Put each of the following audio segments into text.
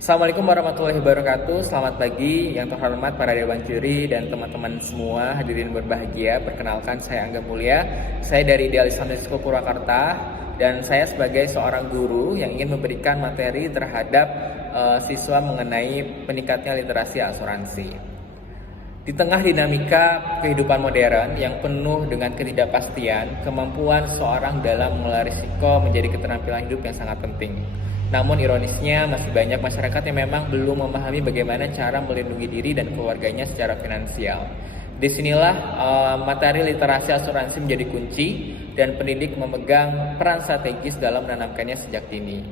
Assalamualaikum warahmatullahi wabarakatuh. Selamat pagi yang terhormat para dewan juri dan teman-teman semua hadirin berbahagia. Perkenalkan, saya Angga Mulia. Saya dari Idealis Foundation Purwakarta dan saya sebagai seorang guru yang ingin memberikan materi terhadap siswa mengenai meningkatnya literasi asuransi. Di tengah dinamika kehidupan modern yang penuh dengan ketidakpastian, kemampuan seseorang dalam mengelola risiko menjadi keterampilan hidup yang sangat penting. Namun ironisnya masih banyak masyarakat yang memang belum memahami bagaimana cara melindungi diri dan keluarganya secara finansial. Disinilah materi literasi asuransi menjadi kunci dan pendidik memegang peran strategis dalam menanamkannya sejak dini.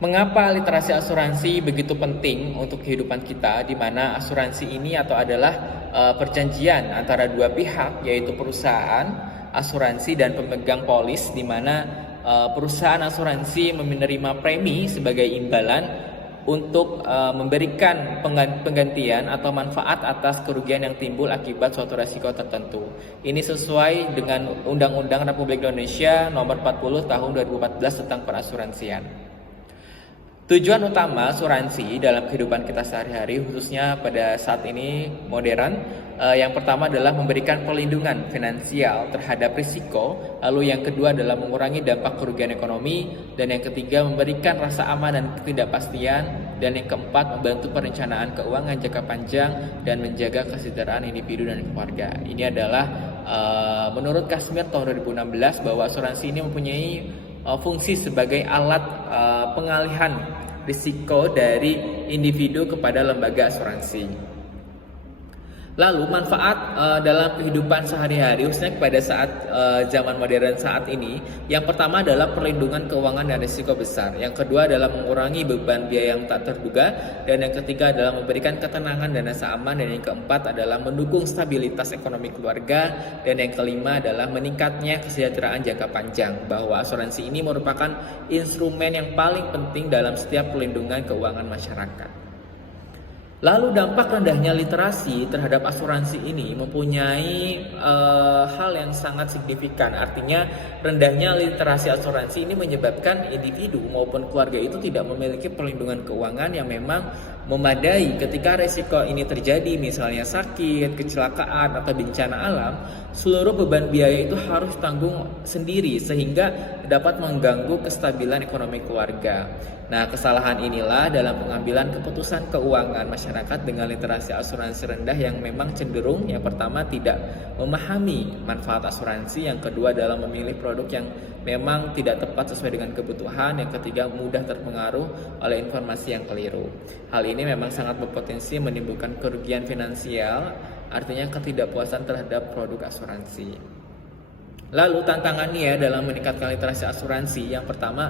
Mengapa literasi asuransi begitu penting untuk kehidupan kita, di mana asuransi ini adalah perjanjian antara dua pihak, yaitu perusahaan asuransi dan pemegang polis, di mana perusahaan asuransi menerima premi sebagai imbalan untuk memberikan penggantian atau manfaat atas kerugian yang timbul akibat suatu risiko tertentu. Ini sesuai dengan Undang-Undang Republik Indonesia Nomor 40 Tahun 2014 tentang perasuransian. Tujuan utama asuransi dalam kehidupan kita sehari-hari, khususnya pada saat ini modern, yang pertama adalah memberikan perlindungan finansial terhadap risiko, lalu yang kedua adalah mengurangi dampak kerugian ekonomi, dan yang ketiga memberikan rasa aman dan ketidakpastian, dan yang keempat membantu perencanaan keuangan jangka panjang dan menjaga kesejahteraan individu dan keluarga. Ini adalah menurut Kasmir tahun 2016 bahwa asuransi ini mempunyai fungsi sebagai alat pengalihan risiko dari individu kepada lembaga asuransi. Lalu manfaat dalam kehidupan sehari-hari, khususnya pada saat zaman modern saat ini, yang pertama adalah perlindungan keuangan dan risiko besar. Yang kedua adalah mengurangi beban biaya yang tak terduga, dan yang ketiga adalah memberikan ketenangan dan rasa aman, dan yang keempat adalah mendukung stabilitas ekonomi keluarga, dan yang kelima adalah meningkatnya kesejahteraan jangka panjang. Bahwa asuransi ini merupakan instrumen yang paling penting dalam setiap perlindungan keuangan masyarakat. Lalu dampak rendahnya literasi terhadap asuransi ini mempunyai hal yang sangat signifikan. Artinya rendahnya literasi asuransi ini menyebabkan individu maupun keluarga itu tidak memiliki perlindungan keuangan yang memang memadai ketika resiko ini terjadi, misalnya sakit, kecelakaan, atau bencana alam. Seluruh beban biaya itu harus tanggung sendiri sehingga dapat mengganggu kestabilan ekonomi keluarga. Nah, kesalahan inilah dalam pengambilan keputusan keuangan masyarakat dengan literasi asuransi rendah yang memang cenderung yang pertama tidak memahami manfaat asuransi, yang kedua adalah memilih produk yang memang tidak tepat sesuai dengan kebutuhan, yang ketiga mudah terpengaruh oleh informasi yang keliru. Hal ini memang sangat berpotensi menimbulkan kerugian finansial, artinya ketidakpuasan terhadap produk asuransi. Lalu tantangannya dalam meningkatkan literasi asuransi, yang pertama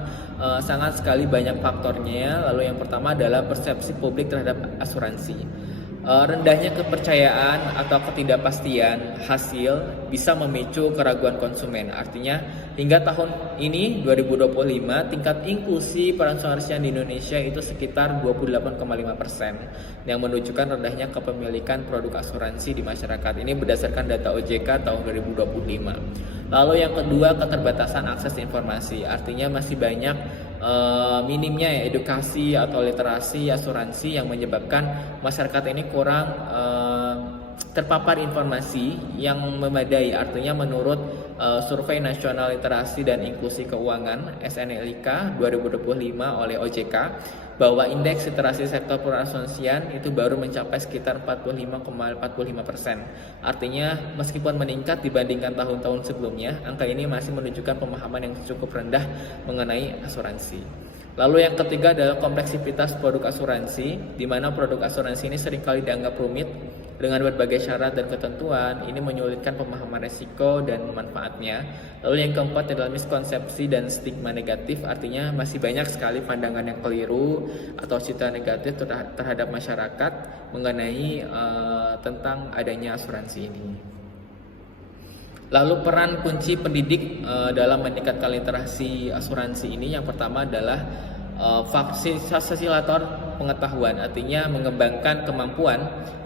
sangat sekali banyak faktornya. Lalu yang pertama adalah persepsi publik terhadap asuransi. Rendahnya kepercayaan atau ketidakpastian hasil bisa memicu keraguan konsumen. Artinya hingga tahun ini 2025 tingkat inklusi perasuransian di Indonesia itu sekitar 28,5%, yang menunjukkan rendahnya kepemilikan produk asuransi di masyarakat. Ini berdasarkan data OJK tahun 2025. Lalu yang kedua, keterbatasan akses informasi. Artinya masih banyak minimnya edukasi atau literasi asuransi yang menyebabkan masyarakat ini kurang terpapar informasi yang memadai. Artinya menurut Survei Nasional Literasi dan Inklusi Keuangan SNLIK 2025 oleh OJK, bahwa indeks literasi sektor perasuransian itu baru mencapai sekitar 45,45%. Artinya meskipun meningkat dibandingkan tahun-tahun sebelumnya, angka ini masih menunjukkan pemahaman yang cukup rendah mengenai asuransi. Lalu yang ketiga adalah kompleksitas produk asuransi, di mana produk asuransi ini seringkali dianggap rumit dengan berbagai syarat dan ketentuan. Ini menyulitkan pemahaman risiko dan manfaatnya. Lalu yang keempat adalah miskonsepsi dan stigma negatif, artinya masih banyak sekali pandangan yang keliru atau citra negatif terhadap masyarakat mengenai tentang adanya asuransi ini. Lalu peran kunci pendidik dalam meningkatkan literasi asuransi ini, yang pertama adalah fasilitator pengetahuan, artinya mengembangkan kemampuan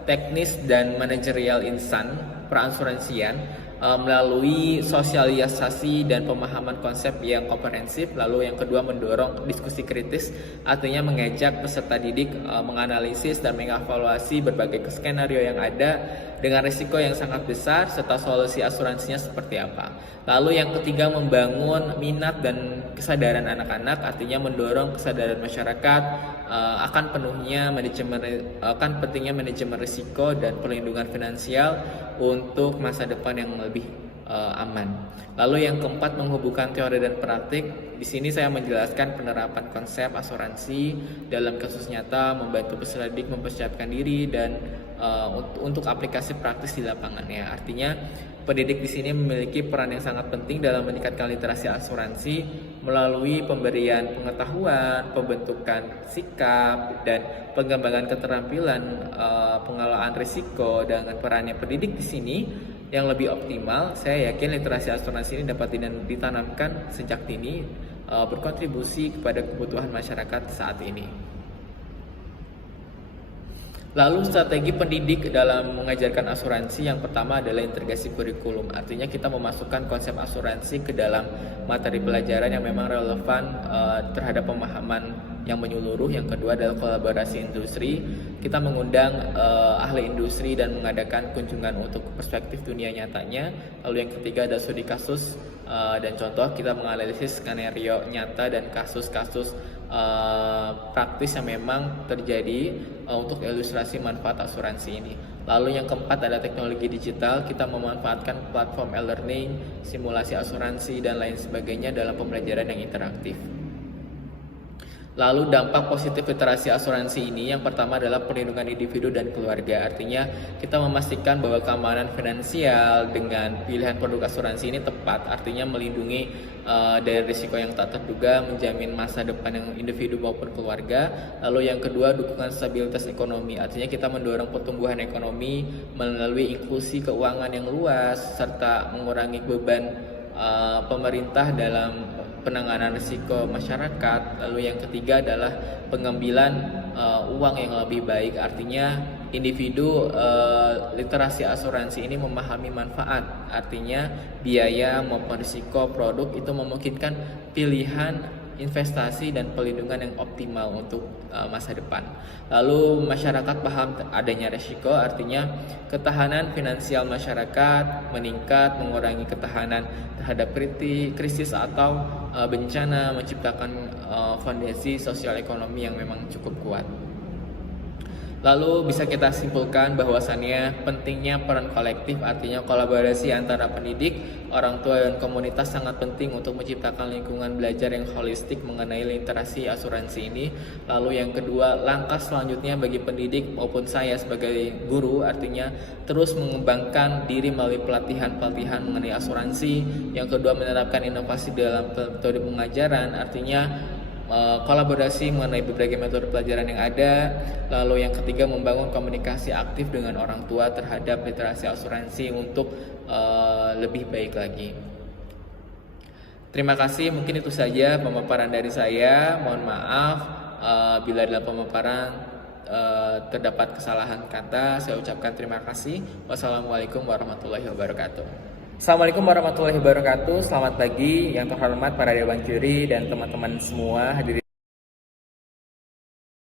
teknis dan manajerial insan perasuransian melalui sosialisasi dan pemahaman konsep yang komprehensif. Lalu yang kedua, mendorong diskusi kritis, artinya mengajak peserta didik menganalisis dan mengevaluasi berbagai skenario yang ada dengan risiko yang sangat besar serta solusi asuransinya seperti apa. Lalu yang ketiga, membangun minat dan kesadaran anak-anak, artinya mendorong kesadaran masyarakat akan pentingnya manajemen risiko dan perlindungan finansial untuk masa depan yang lebih aman. Lalu yang keempat, menghubungkan teori dan praktik. Di sini saya menjelaskan penerapan konsep asuransi dalam kasus nyata, membantu peserta didik mempersiapkan diri dan untuk aplikasi praktis di lapangannya. Artinya pendidik di sini memiliki peran yang sangat penting dalam meningkatkan literasi asuransi melalui pemberian pengetahuan, pembentukan sikap, dan pengembangan keterampilan pengelolaan risiko. Dengan perannya pendidik di sini yang lebih optimal, saya yakin literasi asuransi ini dapat ditanamkan sejak dini, berkontribusi kepada kebutuhan masyarakat saat ini. Lalu strategi pendidik dalam mengajarkan asuransi, yang pertama adalah integrasi kurikulum. Artinya kita memasukkan konsep asuransi ke dalam materi pelajaran yang memang relevan terhadap pemahaman yang menyeluruh. Yang kedua adalah kolaborasi industri. Kita mengundang ahli industri dan mengadakan kunjungan untuk perspektif dunia nyatanya. Lalu yang ketiga adalah studi kasus dan contoh. Kita menganalisis skenario nyata dan kasus-kasus praktis yang memang terjadi untuk ilustrasi manfaat asuransi ini. Lalu yang keempat adalah teknologi digital. Kita memanfaatkan platform e-learning, simulasi asuransi, dan lain sebagainya dalam pembelajaran yang interaktif. Lalu dampak positif literasi asuransi ini, yang pertama adalah perlindungan individu dan keluarga. Artinya kita memastikan bahwa keamanan finansial dengan pilihan produk asuransi ini tepat, artinya melindungi dari risiko yang tak terduga, menjamin masa depan yang individu maupun keluarga. Lalu yang kedua, dukungan stabilitas ekonomi. Artinya kita mendorong pertumbuhan ekonomi melalui inklusi keuangan yang luas serta mengurangi beban pemerintah dalam penanganan risiko masyarakat. Lalu yang ketiga adalah pengambilan uang yang lebih baik. Artinya individu literasi asuransi ini memahami manfaat, artinya biaya maupun risiko produk itu memungkinkan pilihan investasi dan perlindungan yang optimal untuk masa depan. Lalu masyarakat paham adanya risiko, artinya ketahanan finansial masyarakat meningkat, mengurangi ketahanan terhadap krisis atau bencana, menciptakan fondasi sosial ekonomi yang memang cukup kuat. Lalu bisa kita simpulkan bahwasannya pentingnya peran kolektif, artinya kolaborasi antara pendidik, orang tua, dan komunitas sangat penting untuk menciptakan lingkungan belajar yang holistik mengenai literasi asuransi ini. Lalu yang kedua, langkah selanjutnya bagi pendidik maupun saya sebagai guru, artinya terus mengembangkan diri melalui pelatihan-pelatihan mengenai asuransi. Yang kedua, menerapkan inovasi dalam metode pengajaran, artinya kolaborasi mengenai berbagai metode pelajaran yang ada. Lalu yang ketiga, membangun komunikasi aktif dengan orang tua terhadap literasi asuransi untuk lebih baik lagi. Terima kasih, mungkin itu saja pemaparan dari saya. Mohon maaf bila dalam pemaparan terdapat kesalahan kata. Saya ucapkan terima kasih. Wassalamualaikum warahmatullahi wabarakatuh. Assalamualaikum warahmatullahi wabarakatuh. Selamat pagi yang terhormat para dewan juri dan teman-teman semua hadirin.